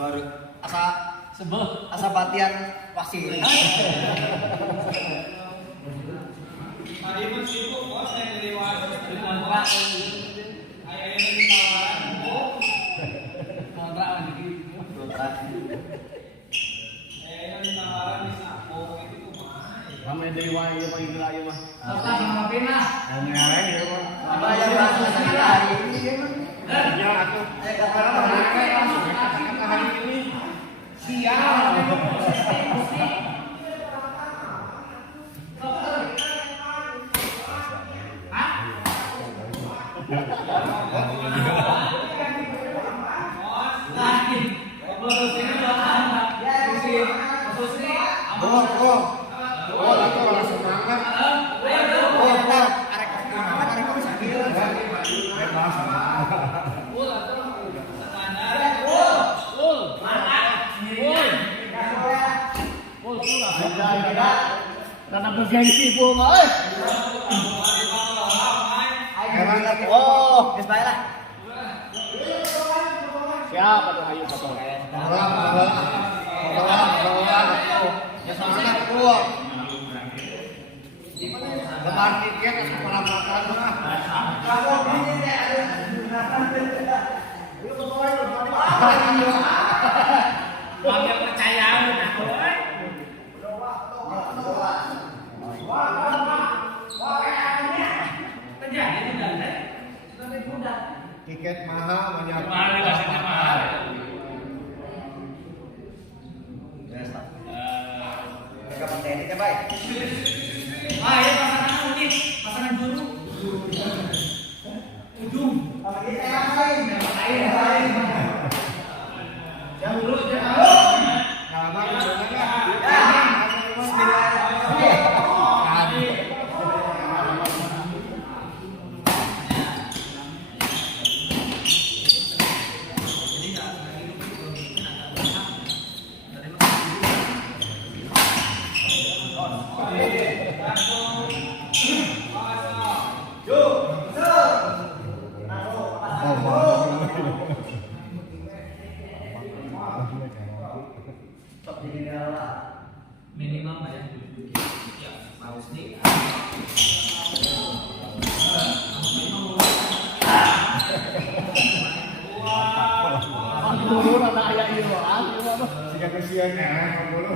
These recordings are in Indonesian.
baru asa sebel asa batian wasit. Tadi pun sibuk bos saya dari wasit dengan Pak ayah ini ditawaran kontrak lagi gitu. Kontrak. ayah ini ditawaran di sapo itu kumaha. Ramai dari wayang dia panggil lagi mah. Kontrak sama Pina. Yang ngarang ya mah. Apa yang bahasa kita hari ini dia mah? Ya aku. Kata hari ini sial. Karena bergengsi pul mah euy. Oh, geus bae lah. Siap atuh hayu foto. Ya semangat gua. Lebar tiket ke para makan mah. Kalau ini teh Bangga percaya udah boy. Tiket mahal banyak. Mahal rasanya mahal. mereka materi kan baik. Ah, ya pasangan unik, pasangan juru. Ujung. Yang dulu minimal ya. Ya, harus nih. Turun ada ayah ieu siga-siga dulu.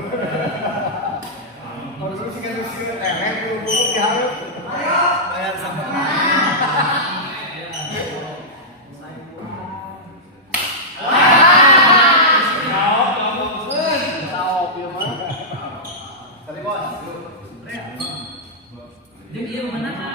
Kalau siga-siga buru-buru dihareup. Bayar sampai Jadi dia menang.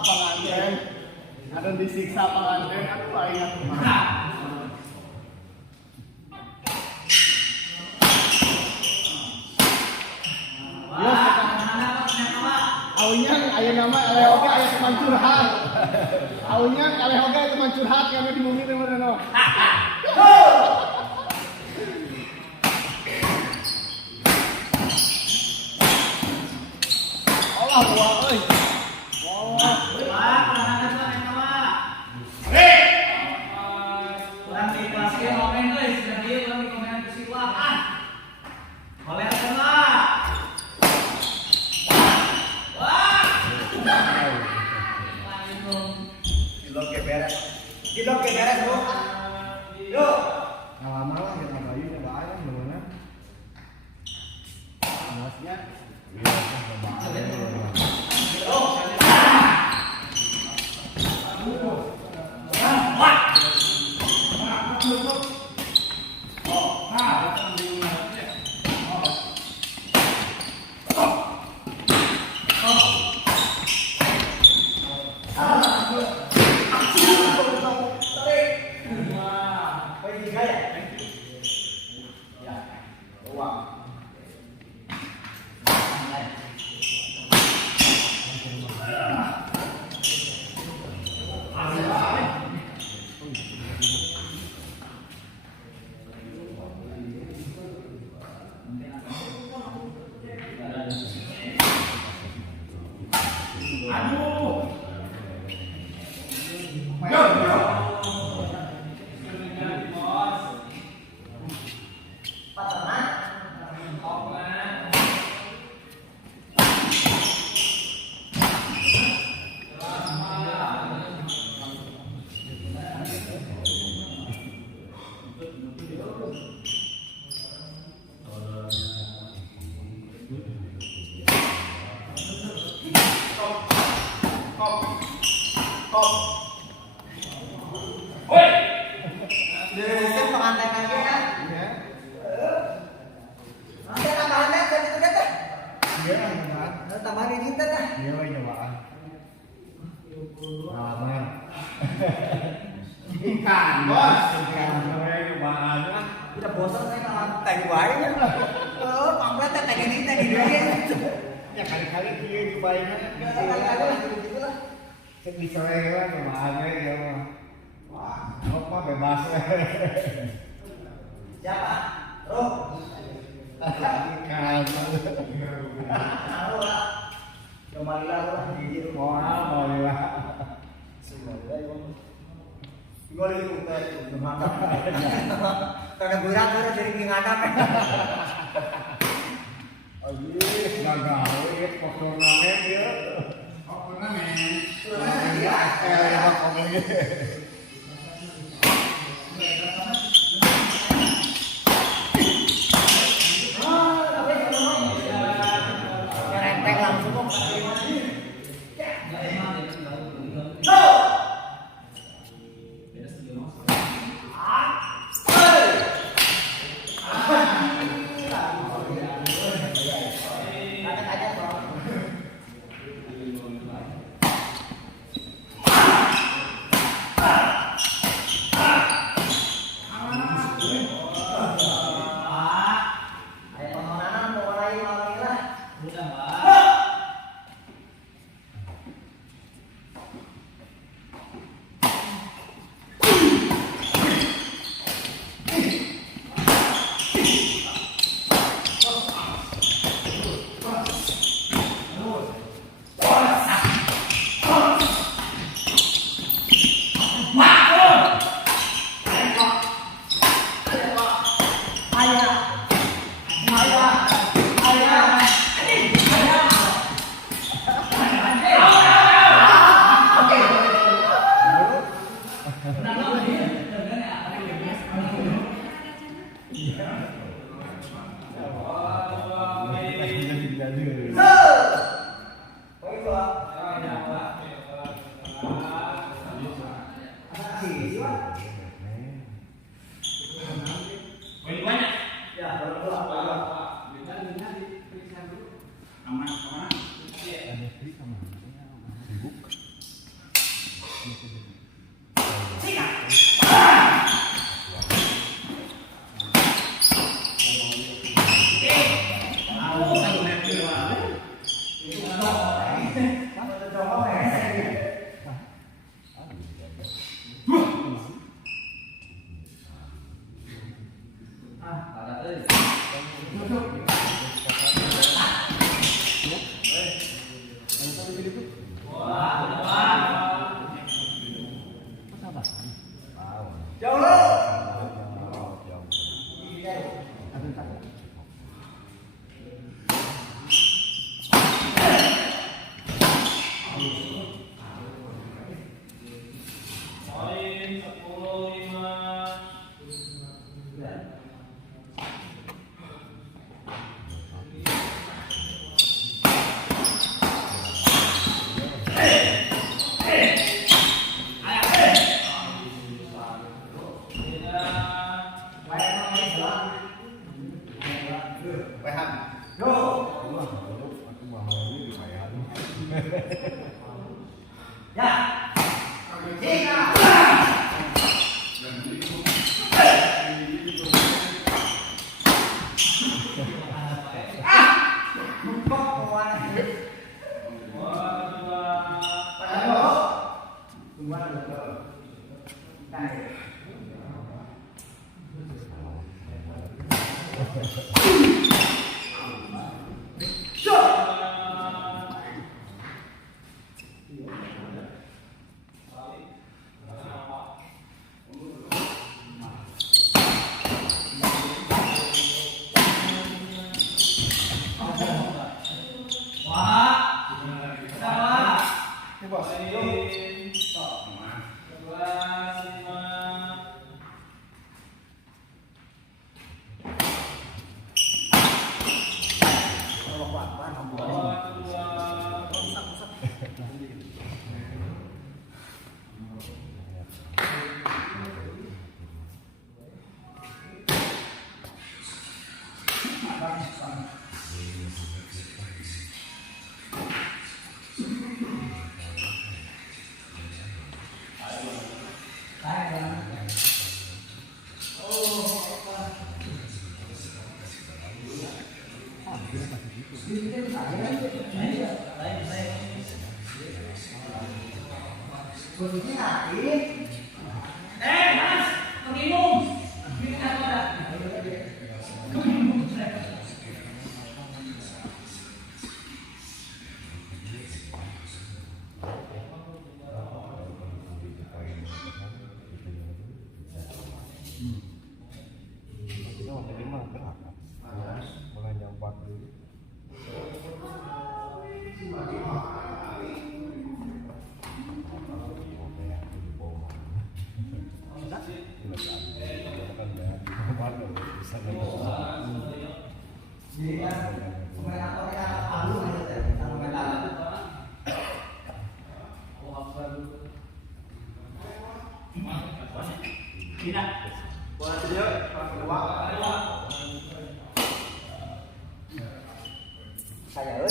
Pengantin ada disiksa pengantin aku ingat Aunya aya nama Leoga aya teman curhat. Aunya Leoga teman curhat karena di bumi teh mana. Allah wah euy. Cilok ke beres, Bro. Yuk. Nggak lama lah kita kayu coba aja gimana? Alasnya. Iya, coba aja. Diusin pengantin lagi ya. Iya. Nanti tambahannya kan itu deh. Iya, kan? Tambahan ini teh. Iya, cobaan. Lama. Ikan, bos. Ikan namanya cobaan. Udah bosan saya kalau teh wae. Oh, pamflet teh ini teh di dia. Ya kali-kali dia dibayarnya. Kali-kali lah gitu lah. Bisa lah cobaan ya mah. Wah, apa bebas. Siapa? Roh. Ikan. Tahu lah. Kembali lah di rumah. Mau lah. Gol itu karena gurang udah jadi ngadap. Aduh, gagal ya turnamen dia. Turnamen. Iya. Ya pokoknya. Renteng langsung. Poin Ya. Tiga. Mas, minum. Minum apa? Mulai nyampak dulu. Tidak. Saya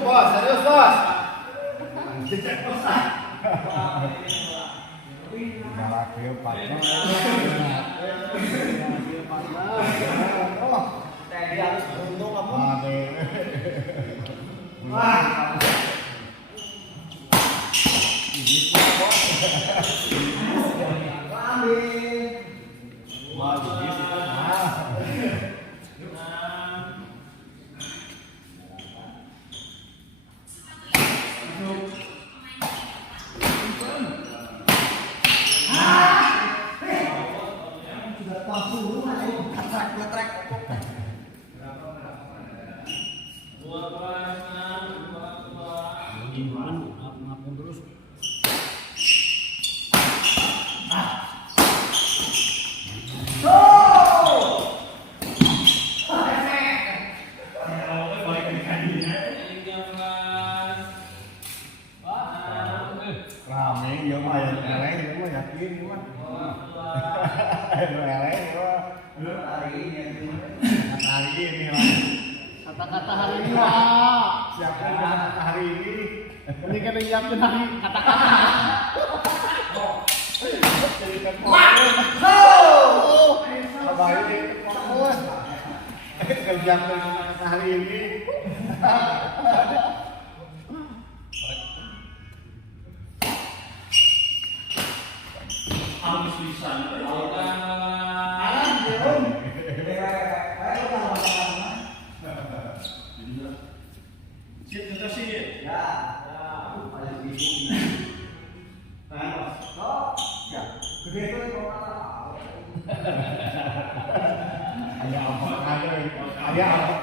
Bos, serius bos. Lagi partner. Oh, tadi harus beruntung kamu. Wah. ini lah. Kata-kata hari ini Wak. Siapkan kata-kata hari ini. Ini kan yang nyiapin hari kata-kata. Abah ini fokus. Kerjakan kata-kata hari ini. Habis lisan. Siap kita sih. Ya. Ada apa?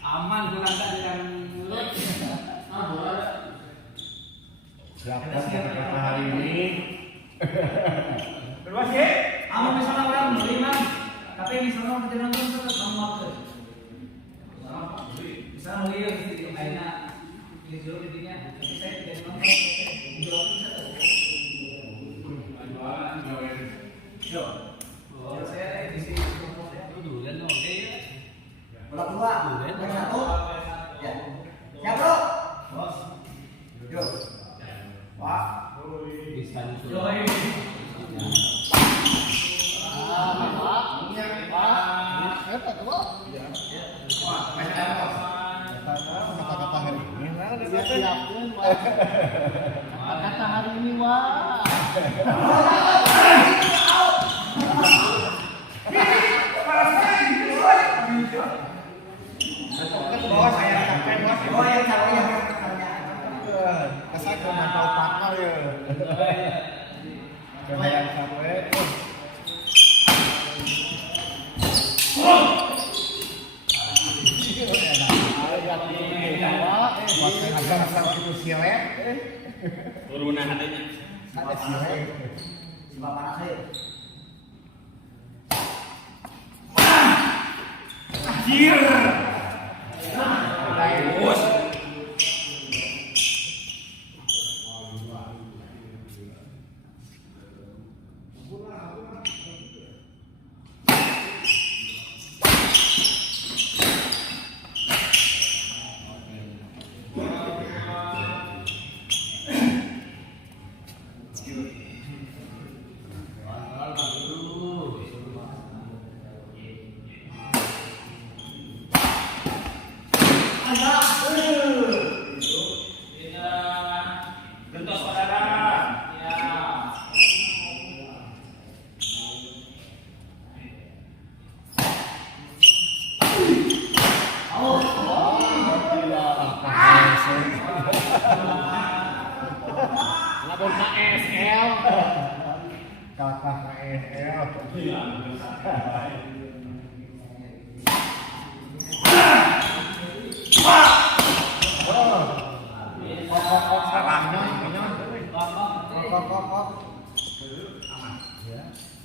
Aman kurang tak dengan mulut. Siapkan kata-kata hari ini. Berwas ya? Kamu misalnya orang beriman, tapi misalnya orang tidak nonton itu kamu makan. Misalnya beliau di aina ini jauh intinya, tapi saya tidak nonton. Jauh bisa tuh. Saya di sini dulu dan oke ya. Bola dua, bola satu. Ya. Ya, Bro. Bos. Yo. Pak. Bisa itu. Kata-kata hari ini. Siapin Wak. Kata-kata hari ini Wak. Bos, saya capek, Bos. Oh, yang capek yang Kesan memantau pakar ya. Coba yang capek. Agak sang itu silet. Turunan adanya. Ada silet. si bapak saya. Anjir. Bos. Bentos saudara. Ya. Labor KSL. Kakak KSL.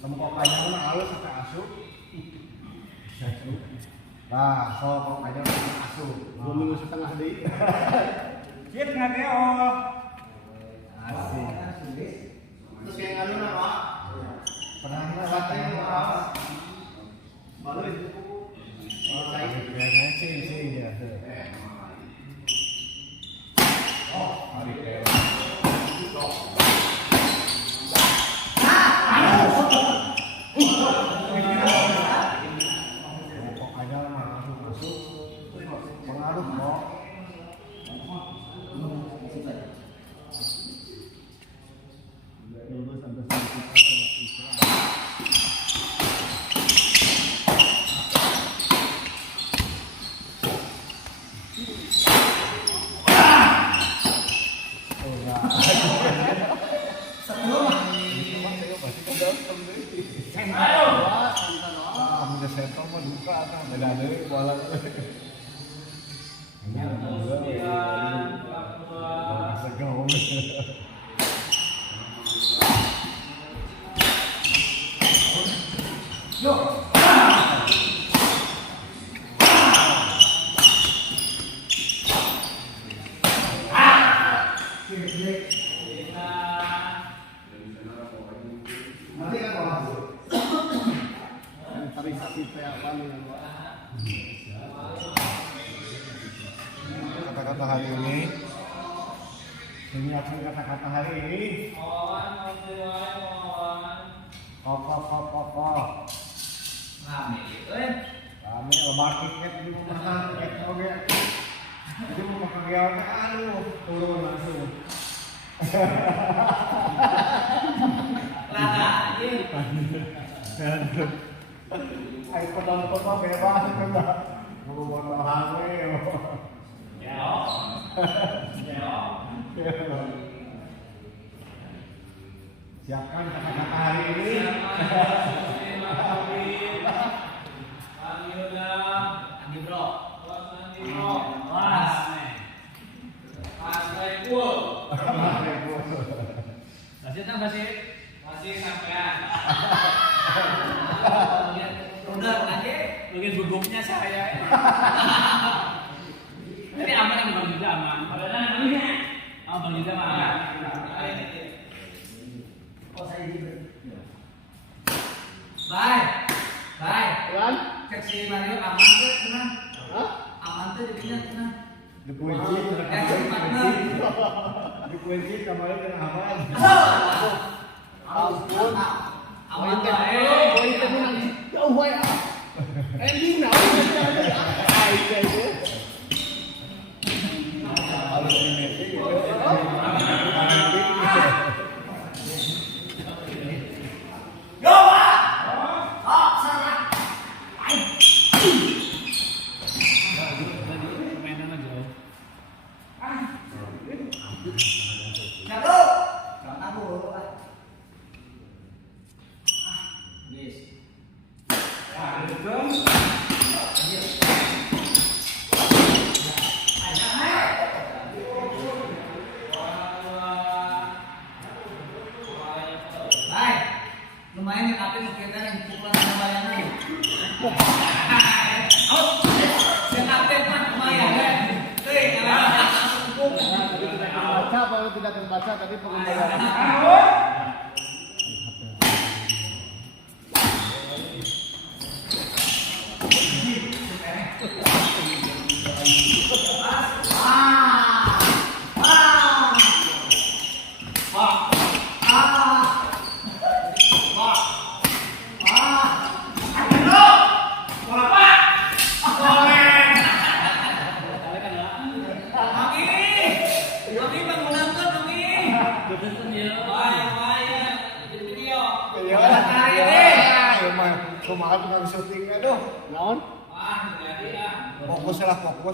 Lemu kokanya mah halus sampai asup. Nah, so kokanya sampai asup. 2 minggu setengah deh. Cip ngateo. Asik. Terus kayak nganu apa? Pernah ngeliatin apa? Baru itu. Kayaknya sih ya. Hari keren. Kokanya mah masuk. Pengaruh kok. Dulu sampai sekarang. Kamu udah settle mah duka kan beda deui bola. Segau. Nanti kan kalau Tarik sapi apa nih? Kata-kata hari ini. Menyiapkan kata-kata hari ini. Kok. Rame gitu Kami lebar tiket di rumah tiket oke. Itu mau kegiatan aduh turun langsung. Lada aja. Ayo pedang bebas kan lah. Mau buat hal Siapkan kata-kata hari ini. Andi bro. Masih sampean. Udah aja, bagian gugupnya saya. Tapi aman kan Bang Yuda aman. Padahal ini Bang Yuda aman. Bye. Kan? Cek si Mario aman tuh cenah. Hah? Aman tuh jadinya cenah. Dikunci, partner. dikunci kemarin kenapa? Ampun. Aman tuh. Boy itu menang. Jauh boy. Ending now. Ai itu. Harus ini. Lumayan yang api kita yang pukulan sama bayangan. Yang api mah lumayan kan. Baca baru tidak terbaca tadi pengembangan. Kumaha tukang syuting aduh. Naon? Fokus lah, fokus.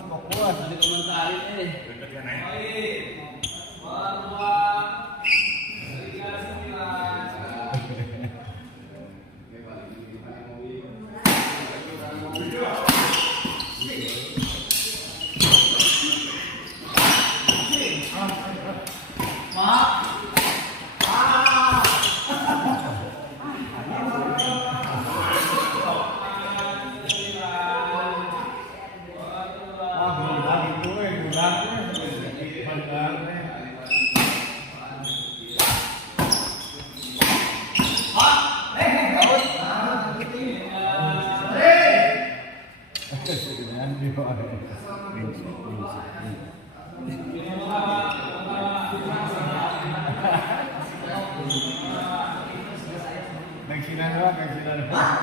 Pensiunan doang, pensiunan doang.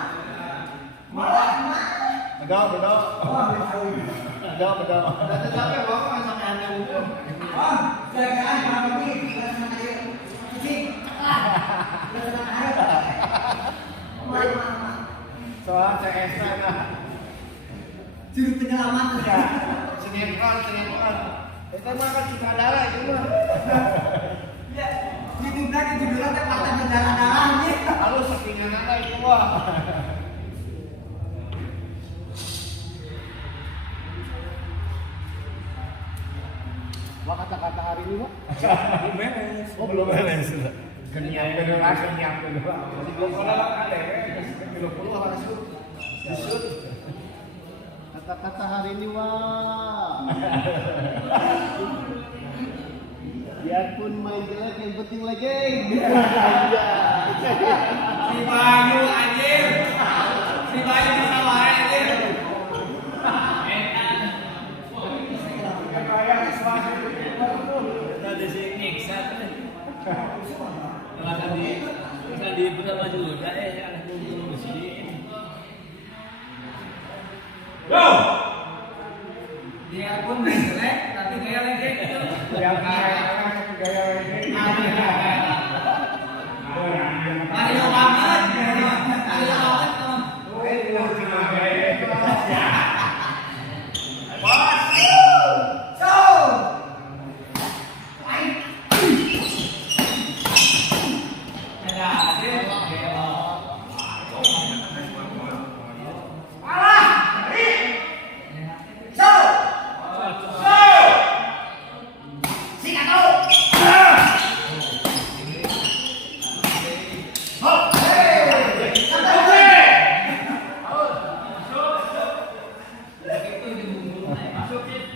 Bedok. Tapi bawa sampai Anda umur. Jagaan Pak Budi, laksanakan aja. Kucing. Laksanakan aja. Soal CS lah. Juru penyelamat. Sinetron. Kita makan sutradara itu mah. Ya, YouTube lagi judulnya teh patah berdarah-darah nih. Halus sakingan ada itu mah. Wah kata-kata hari ini Wak. Belum beres. Oh belum beres. Kenyang kedua. Masih belum pernah ada. Kata-kata hari ini Wak. Biarpun main jelek yang penting lagi. Si Bayu anjir. Si Bayu bisa marah anjir. Ada si Niksan. Tadi berapa juga anak guru sini. Dia pun main jelek tapi gaya lagi gitu. Yang gaya ini. Mario banget.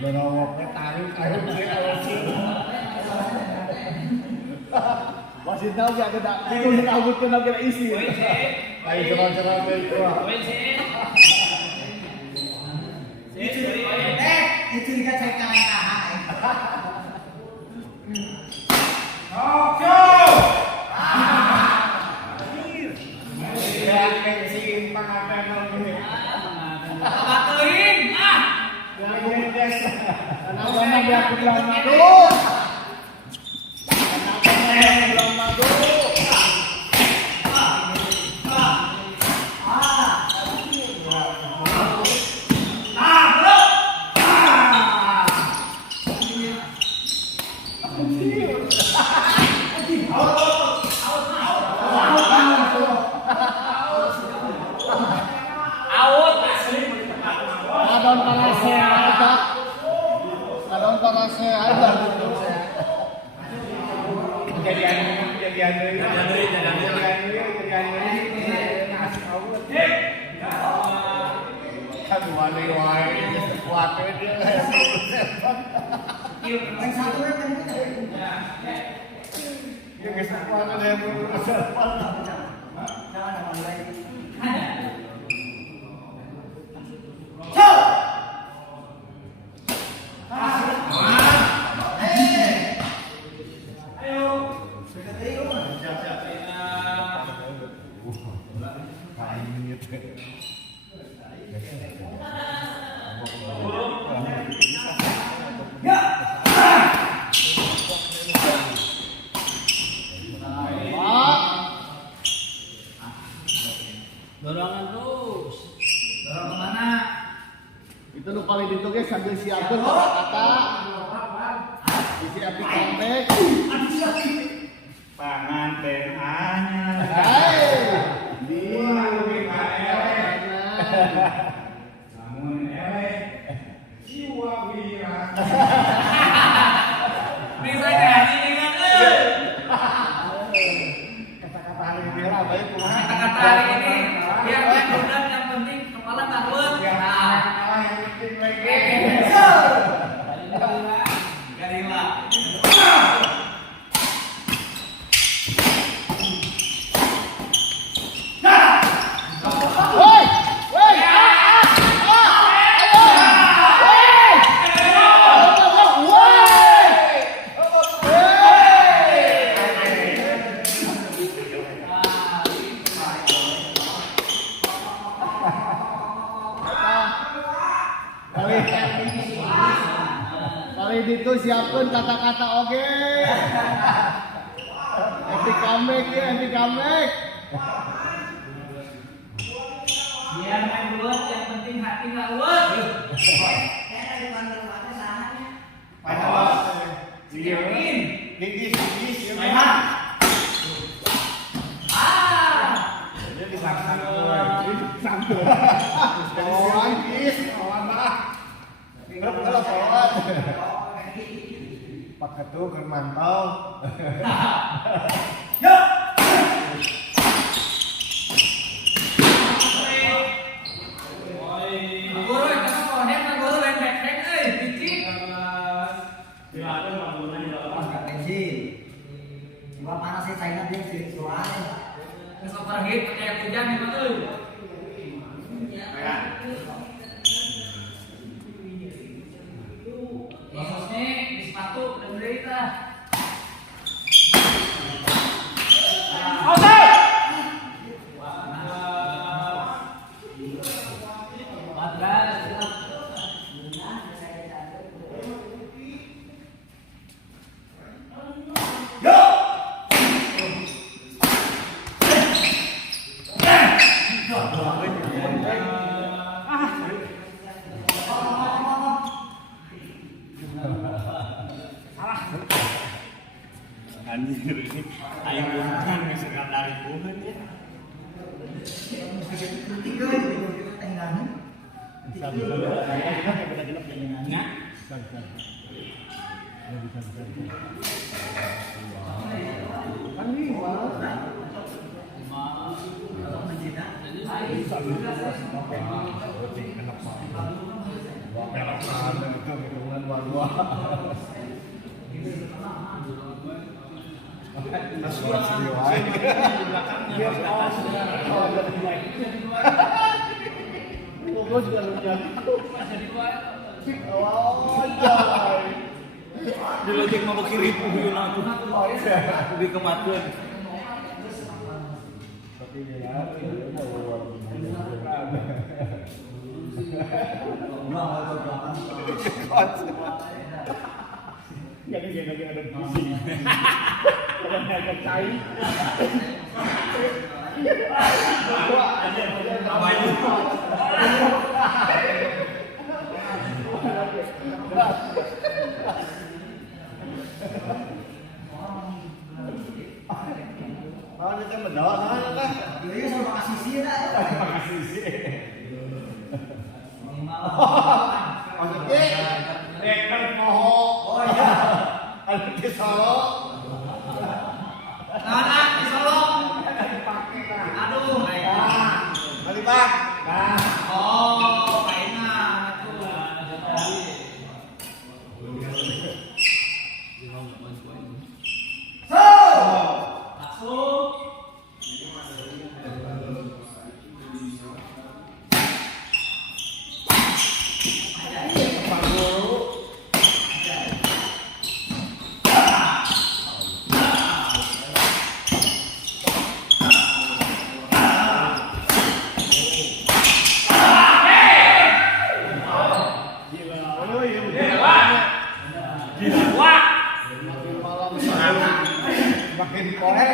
Berawaknya tarik Masih tahu gak kita itu kabut kena kira isi. ayo cerah-cerah itu. Itu juga saya kalah. Ya pensiun pangadan ini. Batuin. Yang biasa. Karena dia bilang tuh. Adon para sehat. Kejadian Dorongan terus. Dorong kemana? Itu nu paling ditunggu sambil siapkan kata-kata. Isi api kontek. pengantin anyar. Hai. Di Namun jiwa wira. Bisa nyanyi dengan Kata-kata hari ini lah baik kumaha. kata-kata hari ini. Biar main udah yang penting kepala takut. Yang kalah yang penting lagi. Garila. Woi, woi. Kali itu siapkan kata-kata oke. Anti comeback ya, anti comeback. Biar main buat, yang penting hati nggak uat. Siapin. Gigis. Main. Jadi disangka Kawan kis, kawan lah. Kalau kawan. pakai tuh mantau. Guru itu kan konek kan guru yang back dikit. Coba mana sih China dia sih soalnya. Terus overheat pakai hujan itu tuh. Maksudnya di sepatu udah berita. Anjir ini aing bukan misalkan dari Tuhan ya. Dulu jeung mau kiri puhuyun aku. Udah kematian. Tapi dia Jadi lagi ada pusing. Kalau ada cair. Apa itu? oh dia mendoa kan. Iya sama kasih sih dah. Makasih sih. Maksudnya rekan poho. Oh iya. Ada di Solo. Anak di Solo. Aduh, Mari Pak. Nah. oh, mainan tuh. Masuk. Makin korek.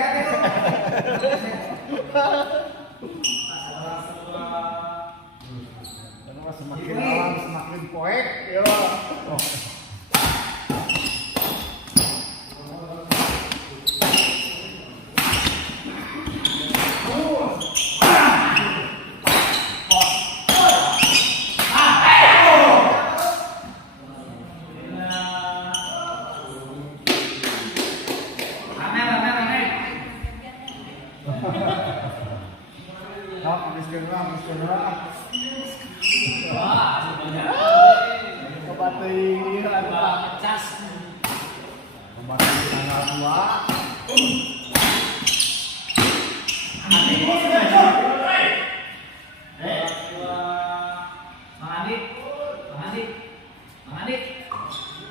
Karena semakin malam semakin poek. Ya. Habis kenal. Kebati Cas. Kemarin tanggal 2.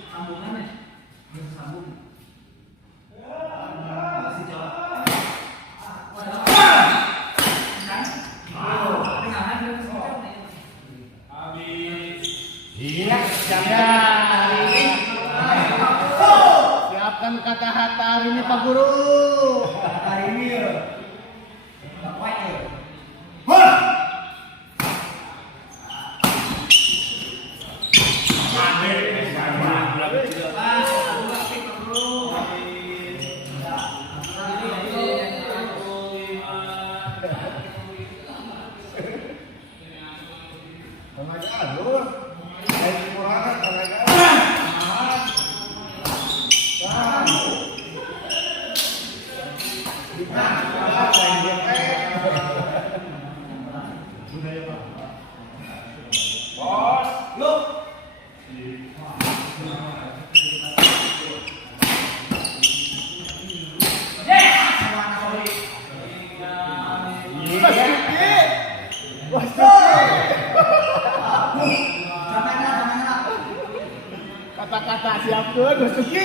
Sambungan ya? Bisa sambung. Masih jawab. Kan? Tapi nggak ada. Iya, Ya, siapkan kata kata hari ini Pak Guru. Hari ini ya. Enggak kuat ya. tenaga alur. Dari kurangan tenaga. Bos, Lu. Kata-kata siapkan, Basuki.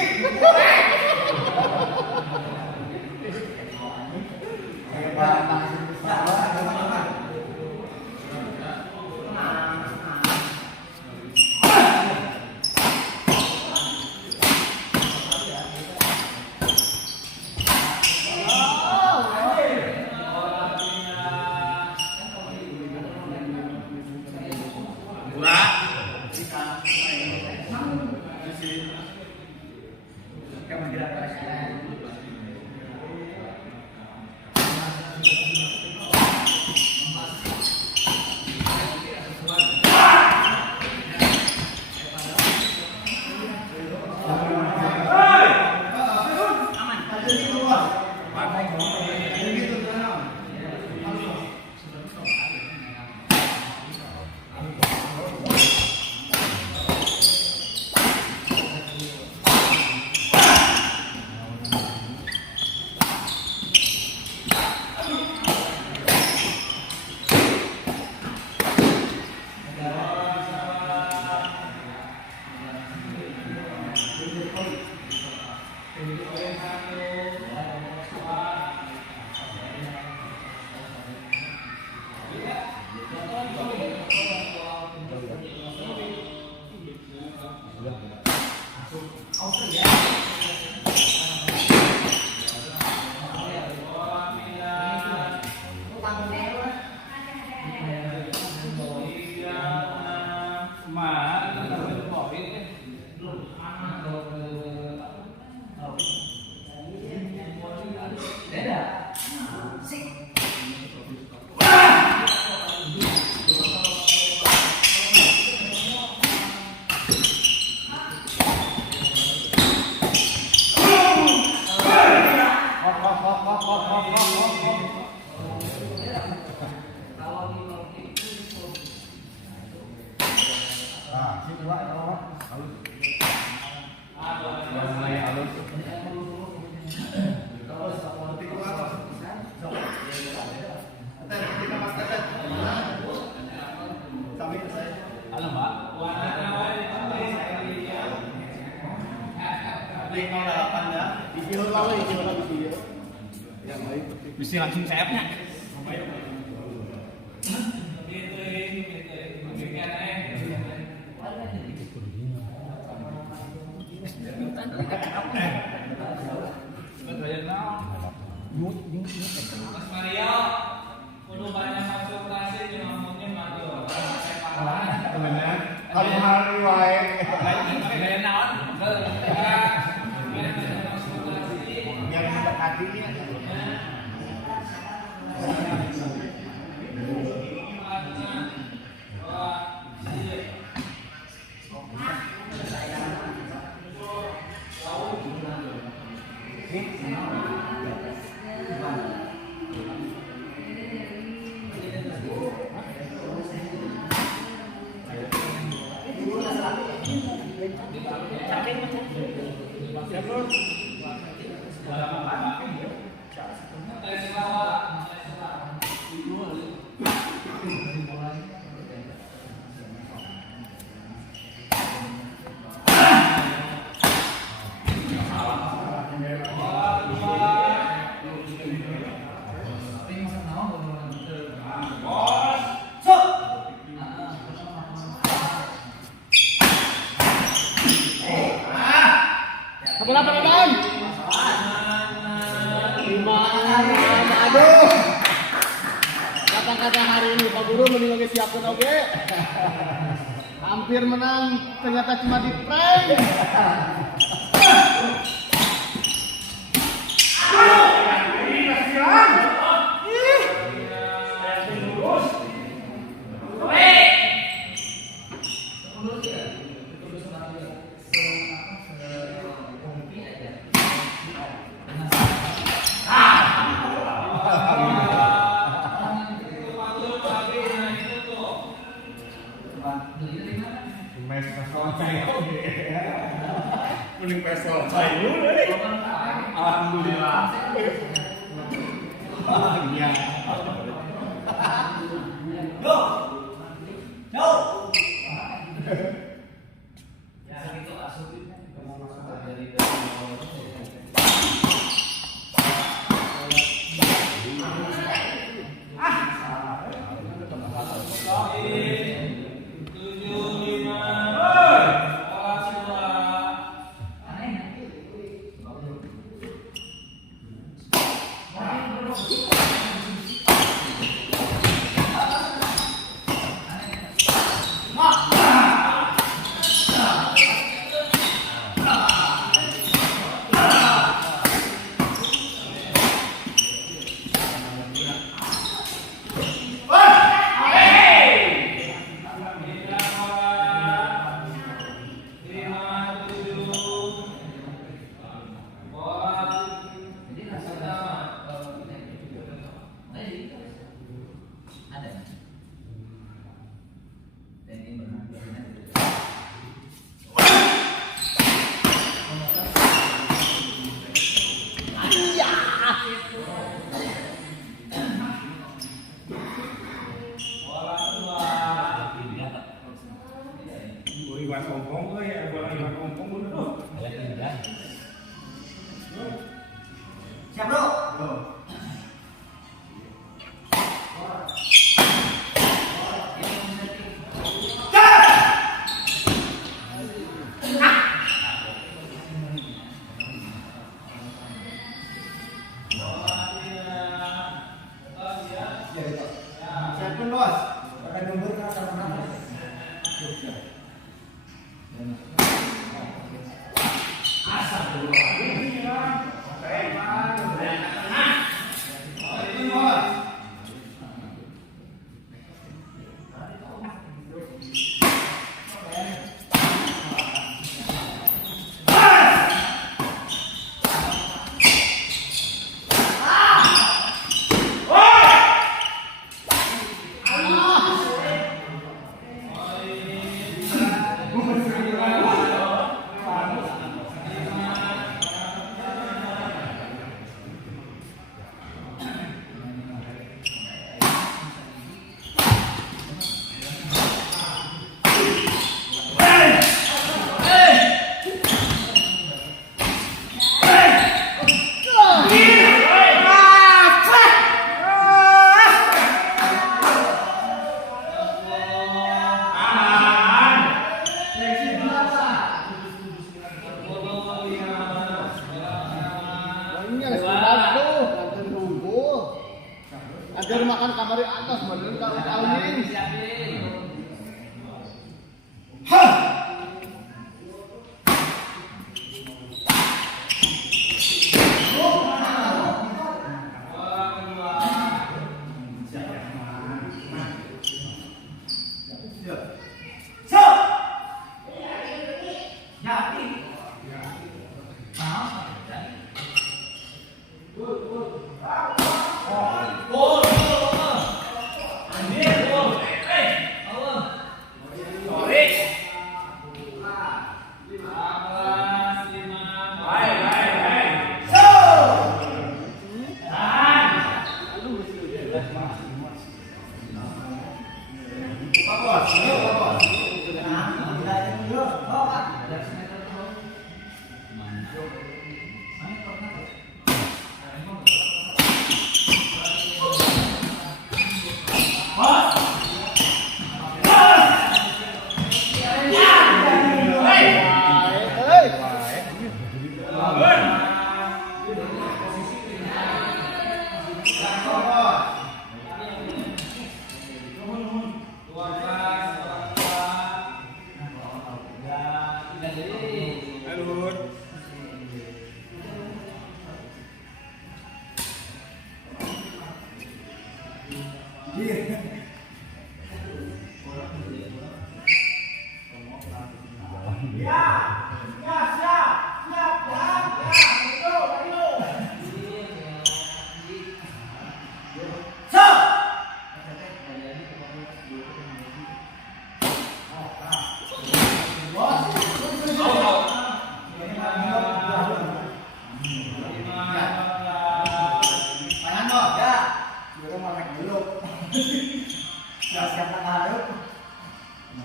Halo Mbak. Mesti langsung sayapnya. Mas Mario, kudu banyak konsultasi di ngomongnya Mario. Kalau hari wae. Gaya naon? Yang mendekati Keberapa kawan? 5. Aduh. Kata-kata hari ini Pak Guru mending oke siapkan oke. Hampir menang ternyata cuma di prank. Mes selesai. Mending mes selesai dulu. Alhamdulillah. Iya. Yo. Yo. Ya gitu asup dari Iwan Kompong tuh ya, bola Iwan Kompong dulu. Siap, Bro. Siapkan, Bos. Pakai nomor kan. Agar makan kamar di atas, bener kalau tahu ini. Aduh. Mayan mo, ya. Siguro malag dulu. Siap-siap na harap.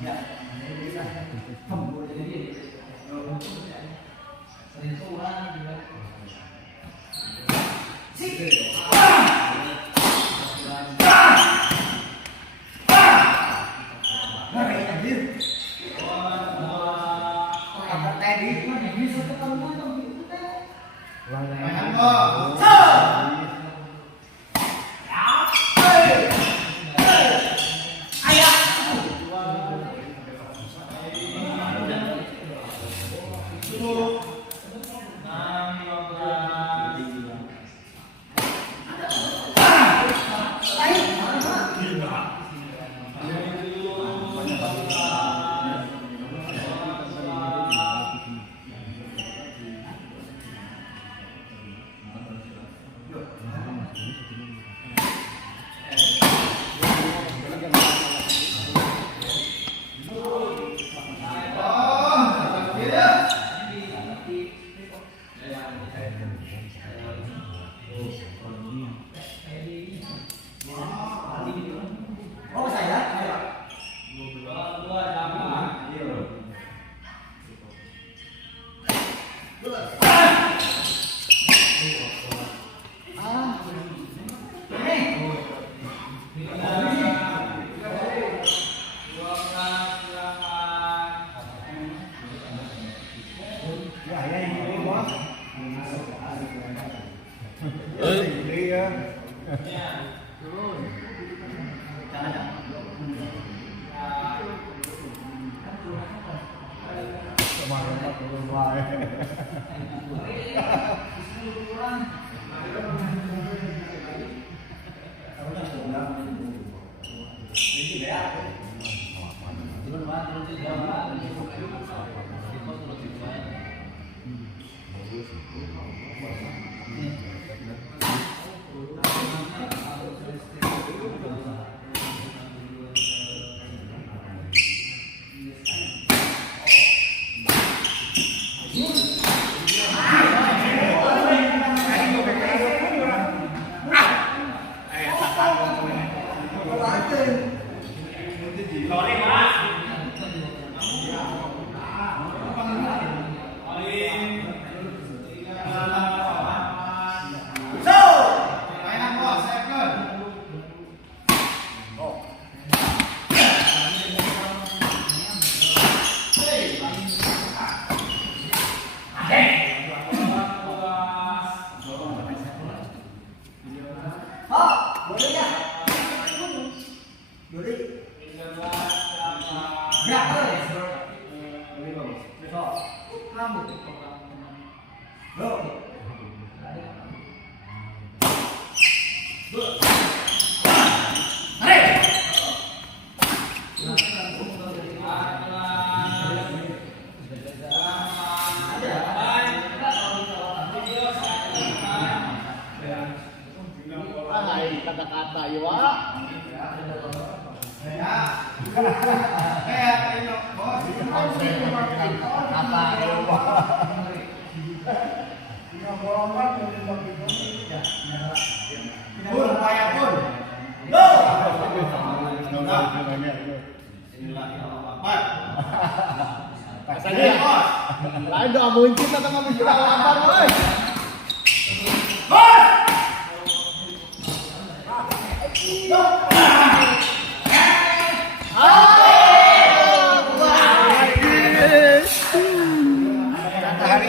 Ya. Mayan mo. Oh saya? Ya ini bos. Ini ya. Kemarin turun wae. Boleh ya? Boleh. Berapa ya? Besok. Rambut. Bro. Kata-kata ya, Wak. Kata Pun, payah pun. Go. Lain doa amuin kita sama kita lapar, woi.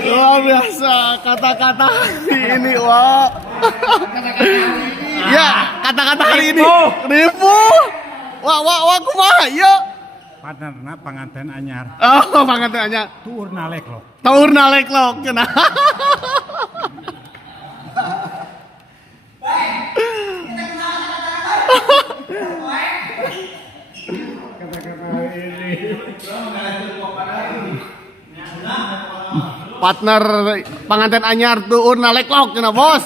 Luar biasa kata-kata hari ini, Wak. Ya, kata-kata hari ini. Ribu. Wak, kumaha, ya. partnerna panganten anyar. Oh, panganten anyar. Tuur nalek lo. Taur naleklok cenah. Kata-kata ini. Partner panganten anyar tuur naleklok cenah, Bos.